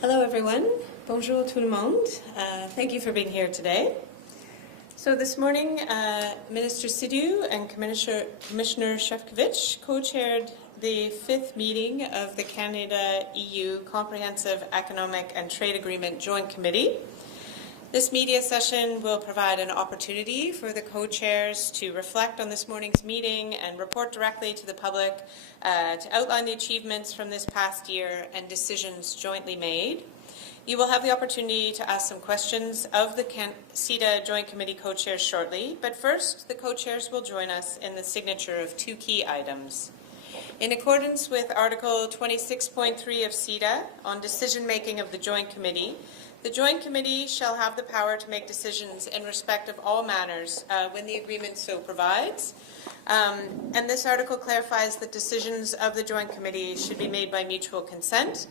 Hello everyone. Bonjour tout le monde. Thank you for being here today. So this morning, Minister Sidhu and Commissioner Sefcovic co-chaired the 5th meeting of the Canada-EU Comprehensive Economic and Trade Agreement Joint Committee. This media session will provide an opportunity for the co-chairs to reflect on this morning's meeting and report directly to the public to outline the achievements from this past year and decisions jointly made. You will have the opportunity to ask some questions of the CETA Joint Committee co-chairs shortly, but first the co-chairs will join us in the signature of 2 key items. In accordance with Article 26.3 of CETA on decision-making of the Joint Committee, the Joint Committee shall have the power to make decisions in respect of all matters when the agreement so provides. And this article clarifies that decisions of the Joint Committee should be made by mutual consent,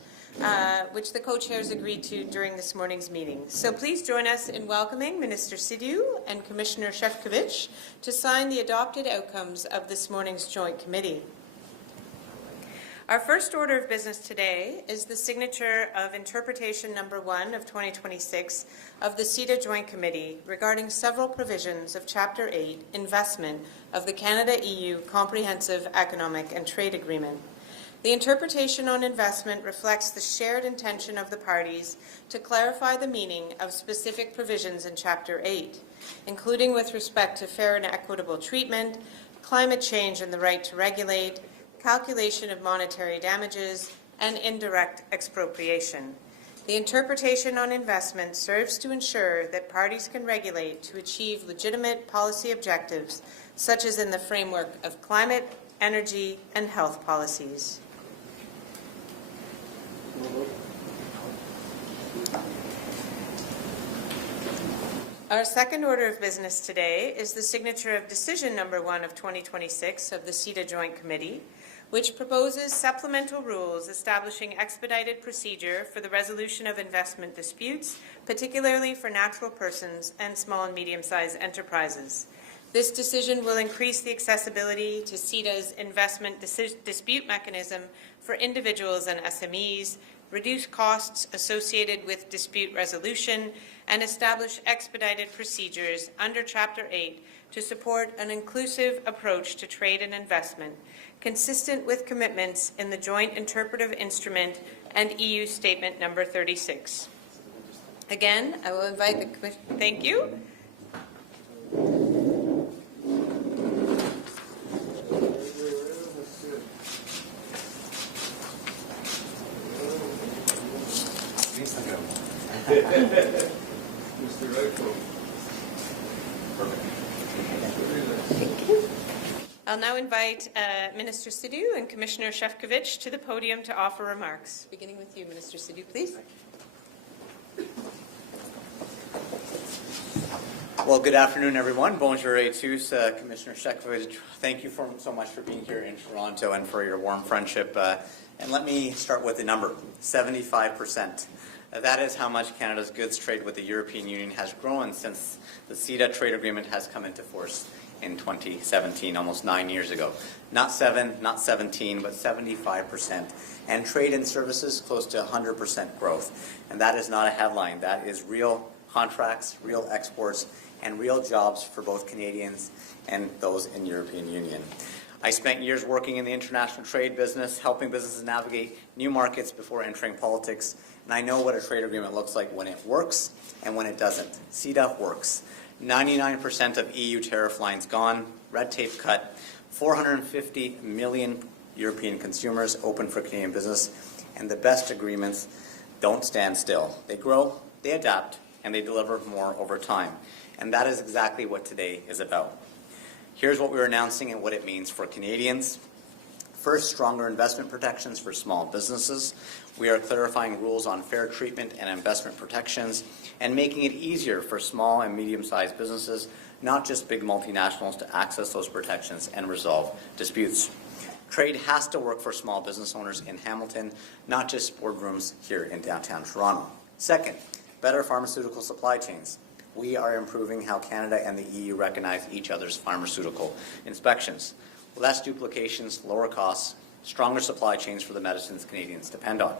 which the co-chairs agreed to during this morning's meeting. So please join us in welcoming Minister Sidhu and Commissioner Sefcovic to sign the adopted outcomes of this morning's Joint Committee. Our first order of business today is the signature of Interpretation Number 1 of 2026 of the CETA Joint Committee regarding several provisions of Chapter 8, Investment, of the Canada-EU Comprehensive Economic and Trade Agreement. The interpretation on investment reflects the shared intention of the parties to clarify the meaning of specific provisions in Chapter 8, including with respect to fair and equitable treatment, climate change and the right to regulate, calculation of monetary damages, and indirect expropriation. The interpretation on investment serves to ensure that parties can regulate to achieve legitimate policy objectives, such as in the framework of climate, energy, and health policies. Our second order of business today is the signature of Decision Number 1 of 2026 of the CETA Joint Committee, which proposes supplemental rules establishing expedited procedure for the resolution of investment disputes, particularly for natural persons and small and medium-sized enterprises. This decision will increase the accessibility to CETA's investment dispute mechanism for individuals and SMEs, reduce costs associated with dispute resolution, and establish expedited procedures under Chapter 8 to support an inclusive approach to trade and investment, consistent with commitments in the Joint Interpretive Instrument and EU Statement Number 36. Again, I will invite the Commission. Thank you. Mr. Rifle. Thank you. I'll now invite Minister Sidhu and Commissioner Sefcovic to the podium to offer remarks. Beginning with you, Minister Sidhu, please. Well, good afternoon, everyone. Bonjour et tous, Commissioner Sefcovic. Thank you so much for being here in Toronto and for your warm friendship. And let me start with the number, 75%. That is how much Canada's goods trade with the European Union has grown since the CETA trade agreement has come into force in 2017, almost 9 years ago. Not 7, not 17, but 75%. And trade and services close to 100% growth. And that is not a headline. That is real contracts, real exports, and real jobs for both Canadians and those in the European Union. I spent years working in the international trade business, helping businesses navigate new markets before entering politics, and I know what a trade agreement looks like when it works and when it doesn't. CETA works. 99% of EU tariff lines gone, red tape cut, 450 million European consumers open for Canadian business, and the best agreements don't stand still. They grow, they adapt, and they deliver more over time. And that is exactly what today is about. Here's what we're announcing and what it means for Canadians. First, stronger investment protections for small businesses. We are clarifying rules on fair treatment and investment protections and making it easier for small and medium-sized businesses, not just big multinationals, to access those protections and resolve disputes. Trade has to work for small business owners in Hamilton, not just boardrooms here in downtown Toronto. Second, better pharmaceutical supply chains. We are improving how Canada and the EU recognize each other's pharmaceutical inspections. Less duplications, lower costs, stronger supply chains for the medicines Canadians depend on.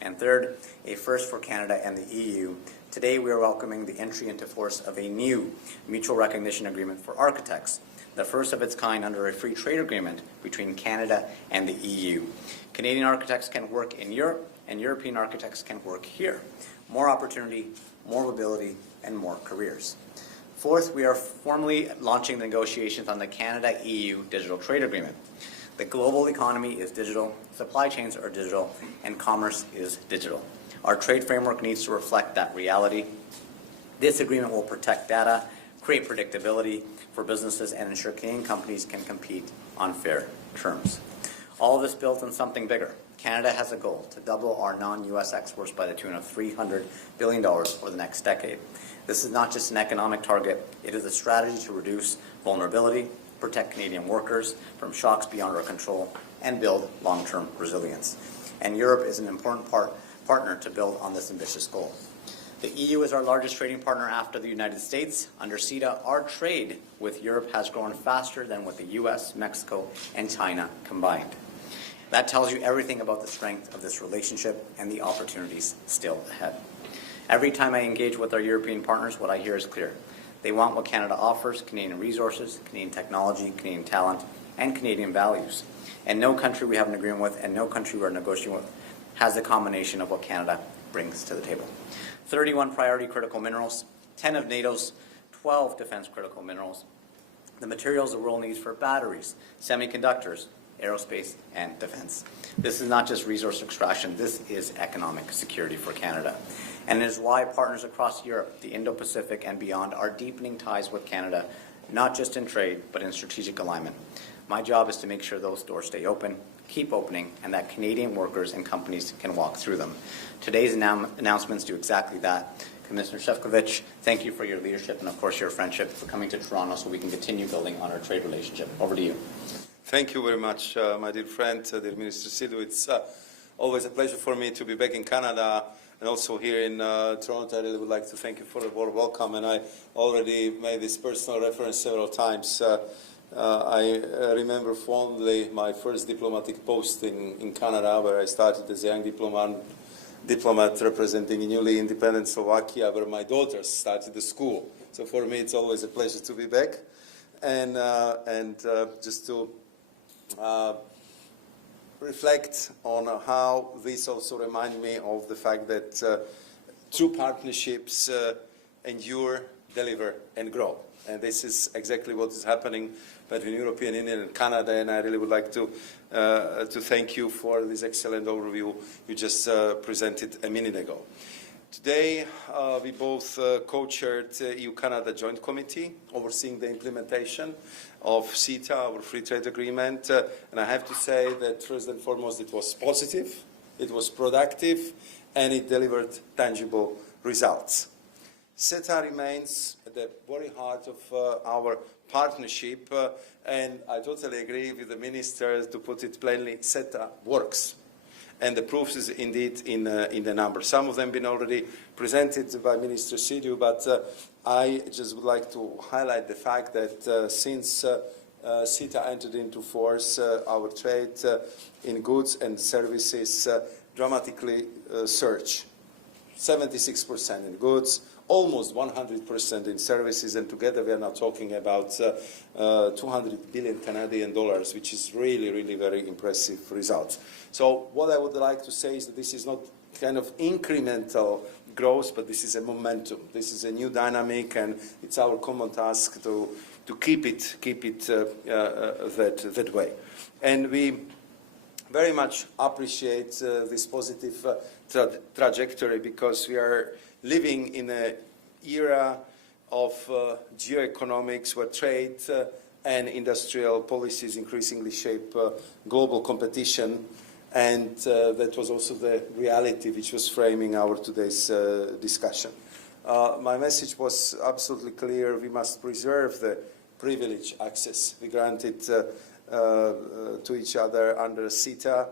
And third, a first for Canada and the EU. Today we are welcoming the entry into force of a new mutual recognition agreement for architects, the first of its kind under a free trade agreement between Canada and the EU. Canadian architects can work in Europe, and European architects can work here. More opportunity, more mobility, and more careers. Fourth, we are formally launching the negotiations on the Canada-EU Digital Trade Agreement. The global economy is digital, supply chains are digital, and commerce is digital. Our trade framework needs to reflect that reality. This agreement will protect data, create predictability for businesses, and ensure Canadian companies can compete on fair terms. All of this built on something bigger. Canada has a goal to double our non-U.S. exports by the tune of $300 billion over the next decade. This is not just an economic target, it is a strategy to reduce vulnerability, protect Canadian workers from shocks beyond our control, and build long-term resilience. And Europe is an important partner to build on this ambitious goal. The EU is our largest trading partner after the United States. Under CETA, our trade with Europe has grown faster than with the US, Mexico, and China combined. That tells you everything about the strength of this relationship and the opportunities still ahead. Every time I engage with our European partners, what I hear is clear. They want what Canada offers: Canadian resources, Canadian technology, Canadian talent, and Canadian values. And no country we have an agreement with and no country we're negotiating with has the combination of what Canada brings to the table. 31 priority critical minerals, 10 of NATO's 12 defense critical minerals, the materials the world needs for batteries, semiconductors, aerospace, and defense. This is not just resource extraction, this is economic security for Canada. And it is why partners across Europe, the Indo-Pacific, and beyond are deepening ties with Canada, not just in trade, but in strategic alignment. My job is to make sure those doors stay open, keep opening, and that Canadian workers and companies can walk through them. Today's announcements do exactly that. Commissioner Sefcovic, thank you for your leadership and, of course, your friendship, for coming to Toronto so we can continue building on our trade relationship. Over to you. Thank you very much, my dear friend, dear Minister Sidhu. It's always a pleasure for me to be back in Canada and also here in Toronto. I really would like to thank you for the warm welcome, and I already made this personal reference several times. I remember fondly my first diplomatic posting in Canada, where I started as a young diplomat representing a newly independent Slovakia, where my daughters started the school. So for me, it's always a pleasure to be back, and just to reflect on how this also reminds me of the fact that true partnerships endure, deliver, and grow. And this is exactly what is happening between European Union and Canada, and I really would like to thank you for this excellent overview you just presented a minute ago. Today, we both co-chaired EU-Canada Joint Committee overseeing the implementation of CETA, our free trade agreement, and I have to say that first and foremost it was positive, it was productive, and it delivered tangible results. CETA remains at the very heart of our partnership, and I totally agree with the Minister to put it plainly, CETA works. And the proof is indeed in the numbers. Some of them have been already presented by Minister Sidhu, but I just would like to highlight the fact that since CETA entered into force, our trade in goods and services dramatically surged. 76% in goods, almost 100% in services, and together we are now talking about 200 billion Canadian dollars, which is really, really very impressive results. So what I would like to say is that this is not kind of incremental growth, but this is a momentum. This is a new dynamic, and it's our common task to keep it that way. And we very much appreciate this positive trajectory, because we are living in an era of geoeconomics where trade and industrial policies increasingly shape global competition, and that was also the reality which was framing our today's discussion. My message was absolutely clear. We must preserve the privileged access we granted to each other under CETA,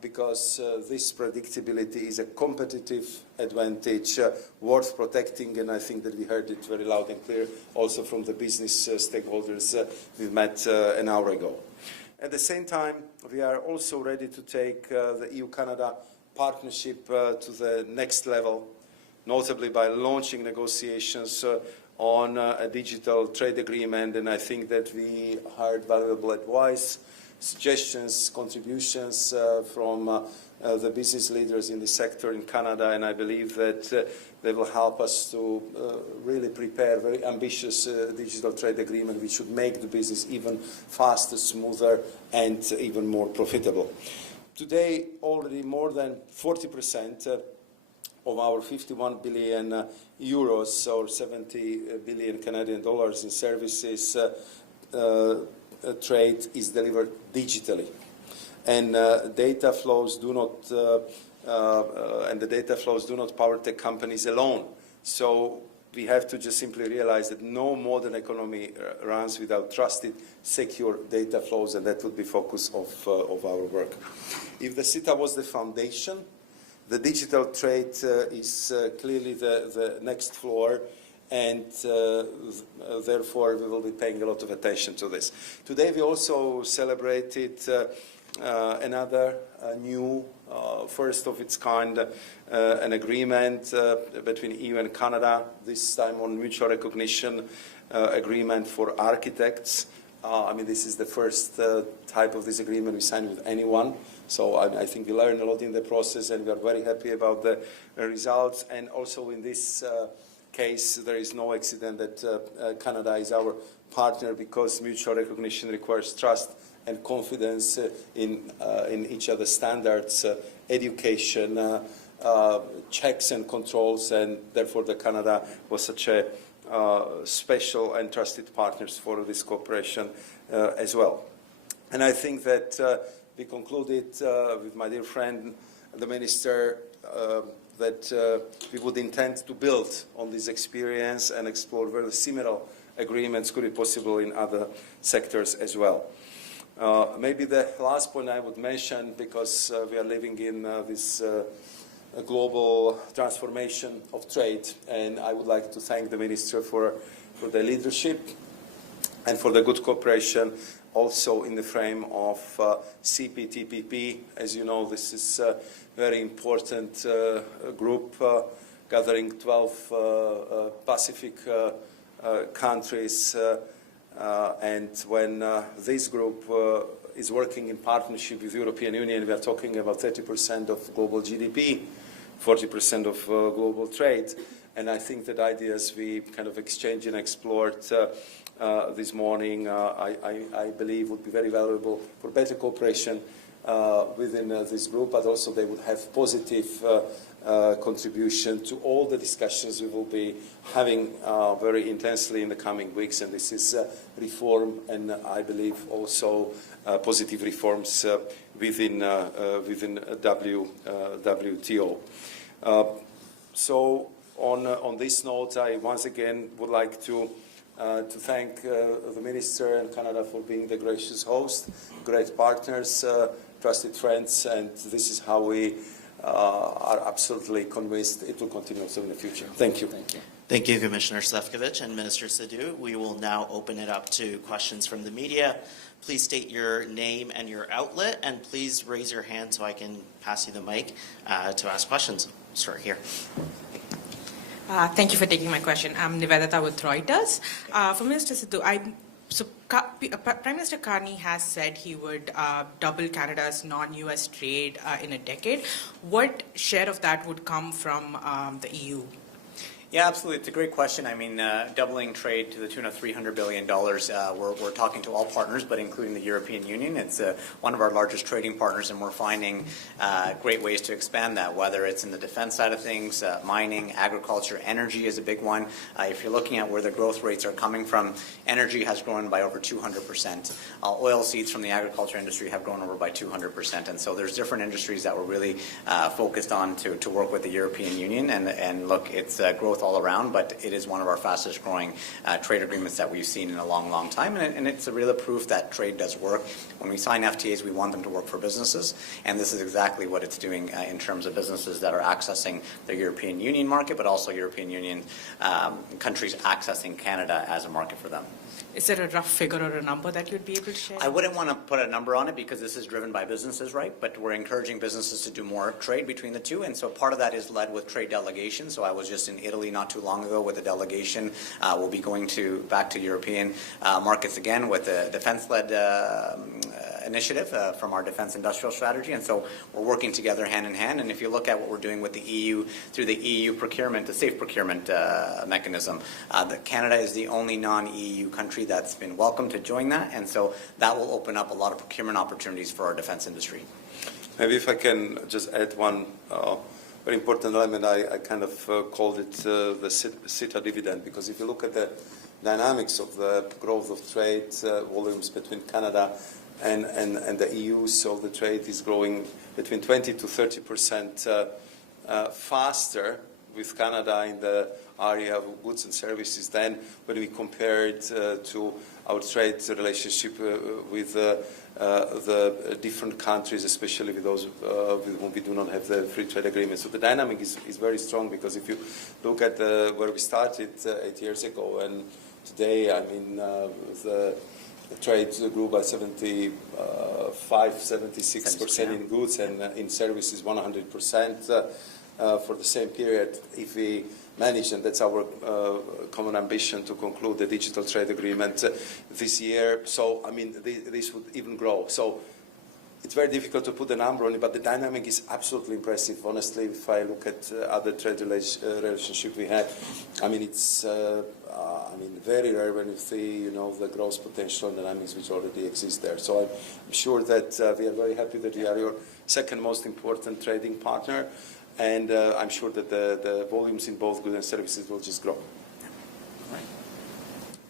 because this predictability is a competitive advantage worth protecting, and I think that we heard it very loud and clear also from the business stakeholders we met an hour ago. At the same time, we are also ready to take the EU-Canada partnership to the next level, notably by launching negotiations on a digital trade agreement, and I think that we heard valuable advice, suggestions, contributions from the business leaders in the sector in Canada, and I believe that they will help us to really prepare a very ambitious digital trade agreement which should make the business even faster, smoother, and even more profitable. Today, already more than 40% of our 51 billion euros or 70 billion Canadian dollars in services trade is delivered digitally, and data flows do not the data flows do not power tech companies alone. So we have to just simply realize that no modern economy runs without trusted, secure data flows, and that would be focus of our work. If the CETA was the foundation, the digital trade is clearly the next floor, and therefore we will be paying a lot of attention to this. Today we also celebrated another new, first of its kind, an agreement between EU and Canada, this time on mutual recognition agreement for architects. I mean, this is the first type of this agreement we signed with anyone. So I think we learned a lot in the process, and we are very happy about the results. And also in this case, there is no accident that Canada is our partner, because mutual recognition requires trust and confidence in each other's standards, education, checks and controls, and therefore the Canada was such a special and trusted partners for this cooperation as well. And I think that we concluded with my dear friend, the Minister, that we would intend to build on this experience and explore very similar agreements could be possible in other sectors as well. Maybe the last point I would mention, because we are living in this global transformation of trade, and I would like to thank the Minister for their leadership and for the good cooperation also in the frame of CPTPP. As you know, this is a very important group gathering 12 Pacific countries, and when this group is working in partnership with the European Union, we are talking about 30% of global GDP, 40% of global trade, and I think that ideas we kind of exchanged and explored this morning, I believe would be very valuable for better cooperation within this group, but also they would have positive contribution to all the discussions we will be having very intensely in the coming weeks, and this is reform, and I believe also positive reforms within WTO. So on this note, I once again would like to thank the Minister and Canada for being the gracious host, great partners, trusted friends, and this is how we are absolutely convinced it will continue also in the future. Thank you. Thank you. Thank you, Commissioner Sefcovic and Minister Sidhu. We will now open it up to questions from the media. Please state your name and your outlet, and please raise your hand so I can pass you the mic to ask questions. Start here. Thank you for taking my question. I'm Nivedita with Reuters. For Minister Sidhu, Prime Minister Carney has said he would double Canada's non-US trade in a decade. What share of that would come from the EU? Yeah, absolutely. It's a great question. I mean, doubling trade to the tune of $300 billion. We're talking to all partners, but including the European Union. It's one of our largest trading partners, and we're finding great ways to expand that, whether it's in the defense side of things, mining, agriculture, energy is a big one. If you're looking at where the growth rates are coming from, energy has grown by over 200%. Oil seeds from the agriculture industry have grown over by 200%. And so there's different industries that we're really focused on to work with the European Union. And look, it's growth growth all around, but it is one of our fastest growing trade agreements that we've seen in a long, long time. And it's a real proof that trade does work. When we sign FTAs, we want them to work for businesses. And this is exactly what it's doing in terms of businesses that are accessing the European Union market, but also European Union countries accessing Canada as a market for them. Is there a rough figure or a number that you'd be able to share? I wouldn't want to put a number on it because this is driven by businesses, right? But we're encouraging businesses to do more trade between the two. And so part of that is led with trade delegations. So I was just in Italy not too long ago with a delegation. We'll be going back to European markets again with a defense-led initiative from our defense industrial strategy. And so we're working together hand in hand. And if you look at what we're doing with the EU through the EU procurement, the safe procurement mechanism, Canada is the only non-EU country that's been welcomed to join that. And so that will open up a lot of procurement opportunities for our defense industry. Maybe if I can just add one very important element, I kind of called it the CETA dividend, because if you look at the dynamics of the growth of trade volumes between Canada and the EU, so the trade is growing between 20 to 30% faster with Canada in the area of goods and services than when we compare it to our trade relationship with the different countries, especially with those with whom we do not have the free trade agreement. So the dynamic is very strong, because if you look at where we started 8 years ago and today, I mean, the trade grew by 76% in goods, and in services 100% for the same period. If we manage, and that's our common ambition, to conclude the digital trade agreement this year, so I mean this would even grow. So it's very difficult to put a number on it, but the dynamic is absolutely impressive. Honestly, if I look at other trade relationship we had, I mean it's very rare when you see the growth potential and dynamics which already exist there. So I'm sure that we are very happy that we are your second most important trading partner, and I'm sure that the volumes in both goods and services will just grow.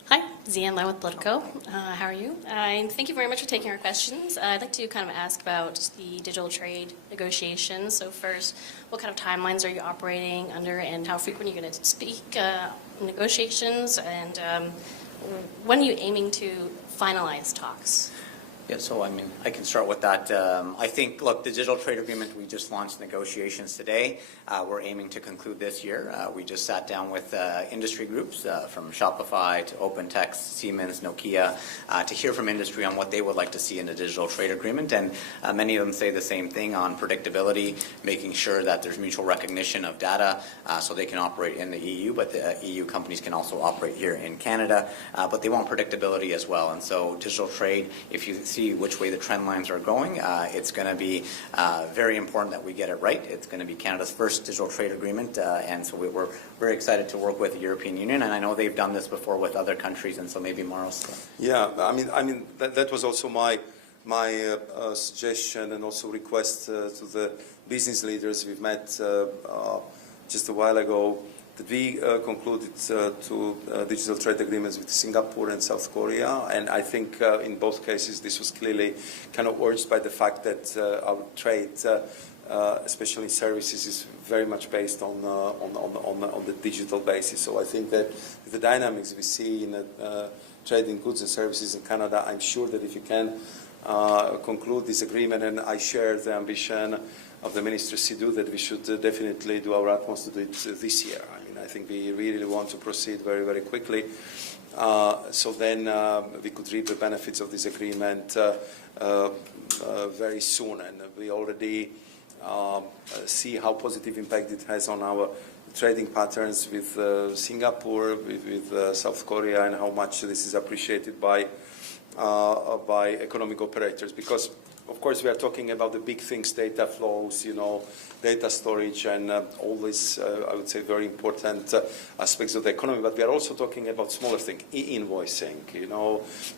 Hi, Zian Lai with Politico. How are you? Thank you very much for taking our questions. I'd like to kind of ask about the digital trade negotiations. So first, what kind of timelines are you operating under, and how frequent are you going to speak negotiations, and when are you aiming to finalize talks? Yeah, so I mean, I can start with that. I think, look, the digital trade agreement, we just launched negotiations today. We're aiming to conclude this year. We just sat down with industry groups from Shopify to OpenText, Siemens, Nokia, to hear from industry on what they would like to see in the digital trade agreement. And many of them say the same thing on predictability, making sure that there's mutual recognition of data so they can operate in the EU, but the EU companies can also operate here in Canada. But they want predictability as well. And so digital trade, if you see which way the trend lines are going, it's going to be very important that we get it right. It's going to be Canada's first digital trade agreement, and so we're very excited to work with the European Union, and I know they've done this before with other countries, and so maybe Maros. Yeah, I mean that was also my suggestion and also request to the business leaders we've met just a while ago, that we concluded two digital trade agreements with Singapore and South Korea, and I think in both cases this was clearly kind of urged by the fact that our trade, especially in services, is very much based on the digital basis. So I think that the dynamics we see in trade in goods and services in Canada, I'm sure that if you can conclude this agreement, and I share the ambition of the Minister Sidhu that we should definitely do our utmost to do it this year. I mean, I think we really want to proceed very, very quickly. So then we could reap the benefits of this agreement very soon. And we already see how positive impact it has on our trading patterns with Singapore, with South Korea, and how much this is appreciated by economic operators. Because of course, we are talking about the big things, data flows, data storage, and all these, I would say, very important aspects of the economy. But we are also talking about smaller things, e-invoicing,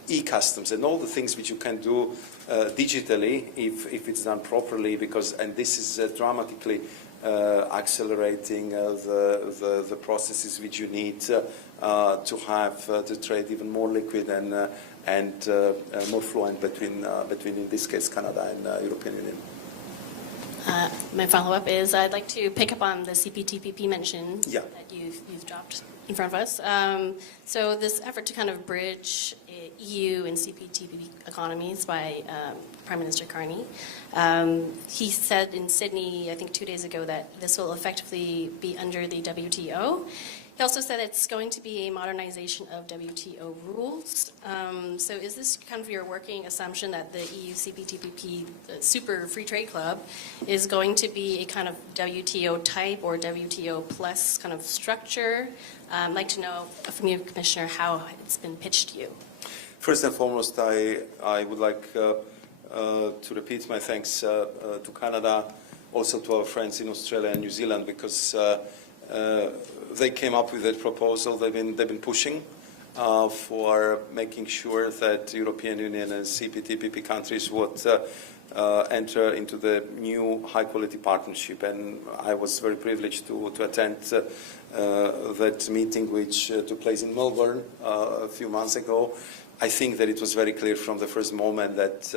e-customs, and all the things which you can do digitally if it's done properly. And this is dramatically accelerating the processes which you need to have the trade even more liquid and more fluent between in this case Canada and European Union. My follow-up is I'd like to pick up on the CPTPP mention Yeah. that you've dropped in front of us. So this effort to kind of bridge EU and CPTPP economies by Prime Minister Carney. He said in Sydney, I think 2 days ago, that this will effectively be under the WTO. He also said it's going to be a modernization of WTO rules. So is this kind of your working assumption that the EU CPTPP super free trade club is going to be a kind of WTO type or WTO plus kind of structure? I'd like to know from you, Commissioner, how it's been pitched to you. First and foremost, I would like to repeat my thanks to Canada, also to our friends in Australia and New Zealand, because they came up with that proposal. They've been pushing for making sure that European Union and CPTPP countries would enter into the new high-quality partnership. And I was very privileged to attend that meeting, which took place in Melbourne a few months ago. I think that it was very clear from the first moment that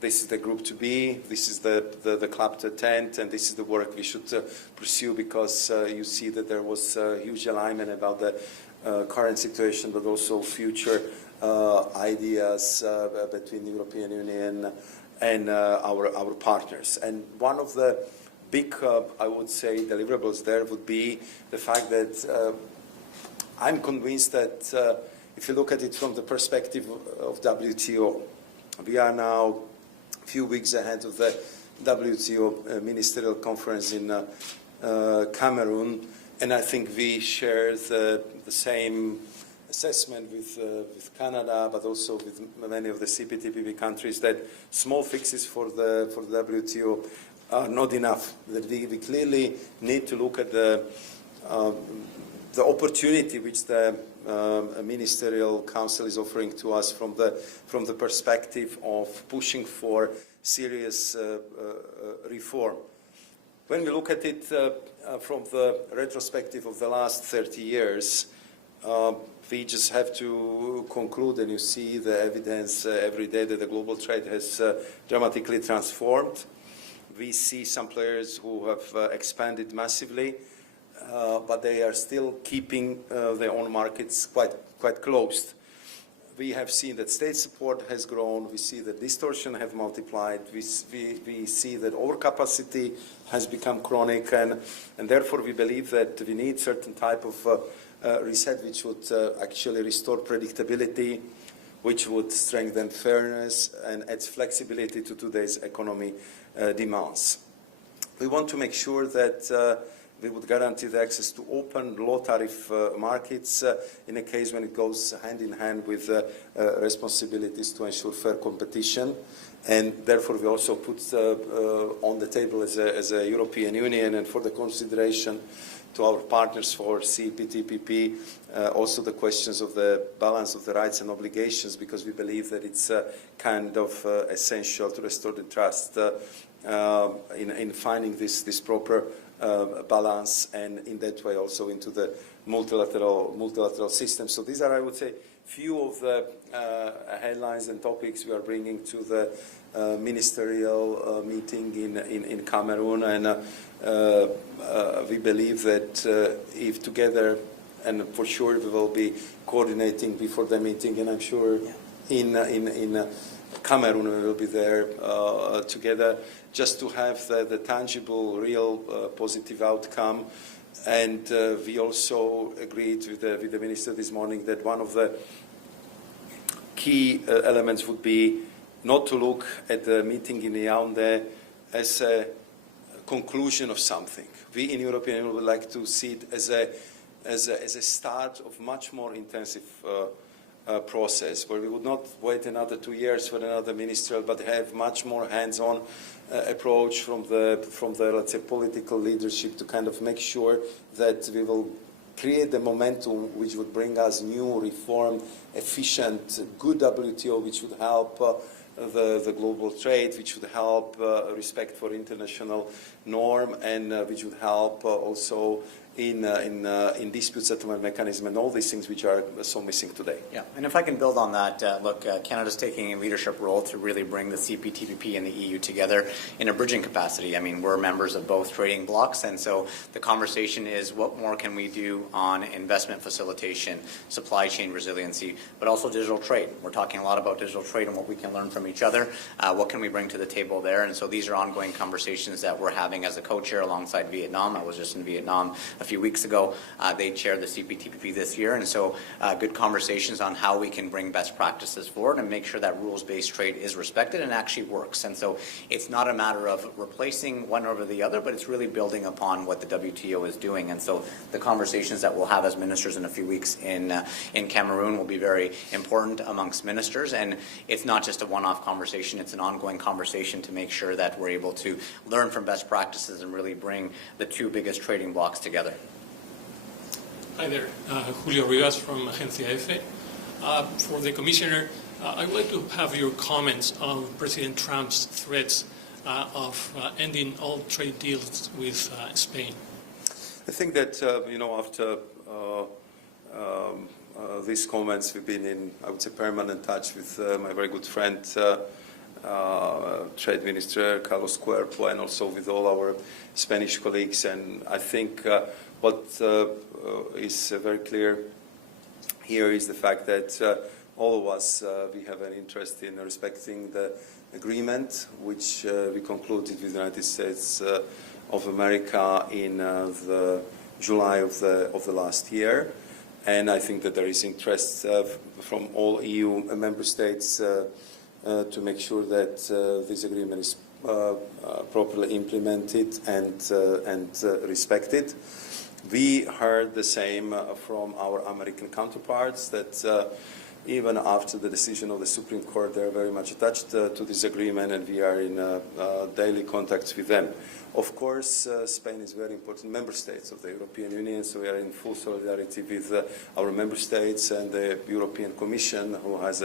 this is the group to be, this is the club to attend, and this is the work we should pursue, because you see that there was huge alignment about the current situation, but also future ideas between the European Union and our partners. And one of the big, I would say, deliverables there would be the fact that I'm convinced that if you look at it from the perspective of WTO, we are now a few weeks ahead of the WTO Ministerial Conference in Cameroon, and I think we share the same assessment with Canada, but also with many of the CPTPP countries, that small fixes for the WTO are not enough. That we clearly need to look at the opportunity which the Ministerial Council is offering to us from the perspective of pushing for serious reform. When we look at it from the retrospective of the last 30 years, we just have to conclude, and you see the evidence every day, that the global trade has dramatically transformed. We see some players who have expanded massively, but they are still keeping their own markets quite closed. We have seen that state support has grown. We see that distortion have multiplied. We see that overcapacity has become chronic, and therefore we believe that we need certain type of reset which would actually restore predictability, which would strengthen fairness and adds flexibility to today's economy demands. We want to make sure that we would guarantee the access to open, low-tariff markets in a case when it goes hand in hand with responsibilities to ensure fair competition. And therefore, we also put on the table as a European Union, and for the consideration to our partners for CPTPP, also the questions of the balance of the rights and obligations, because we believe that it's kind of essential to restore the trust in finding this proper balance, and in that way also into the multilateral system. So these are, I would say, few of the headlines and topics we are bringing to the ministerial meeting in Cameroon, and we believe that if together, and for sure we will be coordinating before the meeting, and I'm sure in Cameroon we will be there together, just to have the tangible, real positive outcome. And we also agreed with the minister this morning that one of the key elements would be not to look at the meeting in Yaoundé as a conclusion of something. We in European Union would like to see it as a start of much more intensive process, where we would not wait another 2 years for another ministerial, but have much more hands-on approach from the let's say political leadership to kind of make sure that we will create the momentum which would bring us new, reform, efficient, good WTO, which would help the global trade, which would help respect for international norm, and which would help also in dispute settlement mechanism and all these things which are so missing today. Yeah, and if I can build on that, look, Canada's taking a leadership role to really bring the CPTPP and the EU together in a bridging capacity. I mean, we're members of both trading blocs, and so the conversation is what more can we do on investment facilitation, supply chain resiliency, but also digital trade. We're talking a lot about digital trade and what we can learn from each other. What can we bring to the table there? And so these are ongoing conversations that we're having as a co-chair alongside Vietnam. I was just in Vietnam a few weeks ago. They chaired the CPTPP this year, and so good conversations on how we can bring best practices forward and make sure that rules-based trade is respected and actually works. And so it's not a matter of replacing one over the other, but it's really building upon what the WTO is doing. And so the conversations that we'll have as ministers in a few weeks in Cameroon will be very important amongst ministers. And it's not just a one-off conversation, it's an ongoing conversation to make sure that we're able to learn from best practices and really bring the two biggest trading blocs together. Hi there, Julio Rivas from Agencia EFE. For the Commissioner, I would like to have your comments on President Trump's threats of ending all trade deals with Spain. I think that, after these comments, we've been in, I would say, permanent touch with my very good friend, Trade Minister Carlos Cuerpo, and also with all our Spanish colleagues. And I think what is very clear here is the fact that all of us, we have an interest in respecting the agreement which we concluded with the United States of America in the July of the last year. And I think that there is interest from all EU member states to make sure that this agreement is properly implemented and respected. We heard the same from our American counterparts, that even after the decision of the Supreme Court, they are very much attached to this agreement, and we are in daily contact with them. Of course, Spain is a very important member state of the European Union, so we are in full solidarity with our member states and the European Commission, who has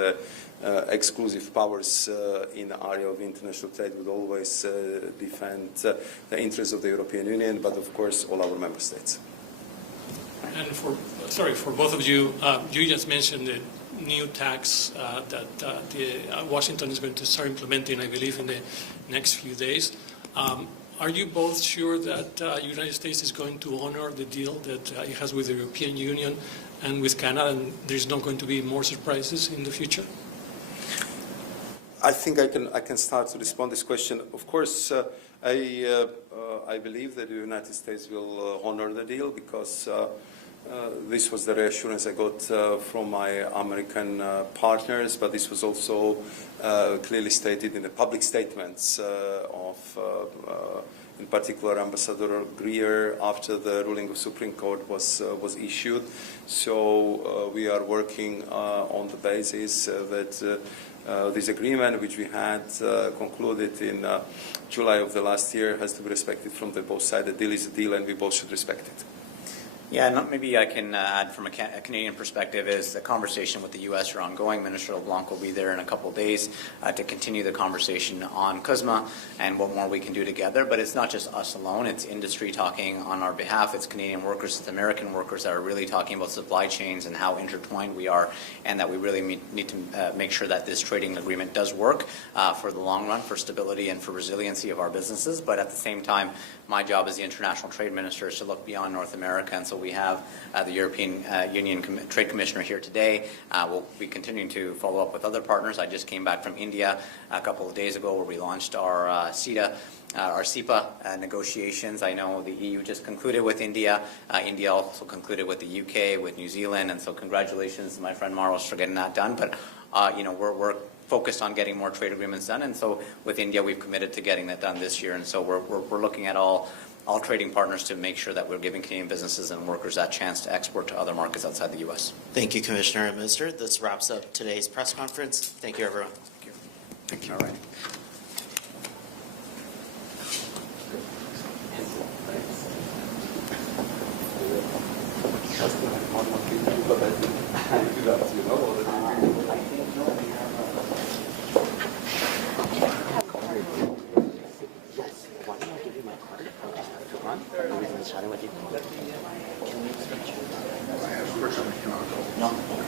exclusive powers in the area of international trade, would always defend the interests of the European Union, but of course all our member states. And for both of you, you just mentioned the new tax that Washington is going to start implementing, I believe, in the next few days. Are you both sure that the United States is going to honor the deal that it has with the European Union and with Canada, and there's not going to be more surprises in the future? I think I can start to respond to this question. Of course, I believe that the United States will honor the deal, because this was the reassurance I got from my American partners, but this was also clearly stated in the public statements of, in particular, Ambassador Greer after the ruling of Supreme Court was issued. So we are working on the basis that this agreement, which we had concluded in July of the last year, has to be respected from the both sides. The deal is a deal, and we both should respect it. Yeah, and maybe I can add from a Canadian perspective is the conversation with the U.S. are ongoing. Minister LeBlanc will be there in a couple of days to continue the conversation on CUSMA and what more we can do together. But it's not just us alone. It's industry talking on our behalf. It's Canadian workers, it's American workers that are really talking about supply chains and how intertwined we are, and that we really need to make sure that this trading agreement does work for the long run, for stability and for resiliency of our businesses. But at the same time, my job as the International Trade Minister is to look beyond North America, and so we have the European Union Trade Commissioner here today. We'll be continuing to follow up with other partners. I just came back from India a couple of days ago, where we launched our CETA, our CEPA negotiations. I know the EU just concluded with India. India also concluded with the UK, with New Zealand, and so congratulations to my friend Maros for getting that done. But we're focused on getting more trade agreements done, and so with India we've committed to getting that done this year, and so we're looking at all trading partners to make sure that we're giving Canadian businesses and workers that chance to export to other markets outside the U.S. Thank you, Commissioner and Minister. This wraps up today's press conference. Thank you, everyone. Thank you. Thank you. All right. Chatting with you. No?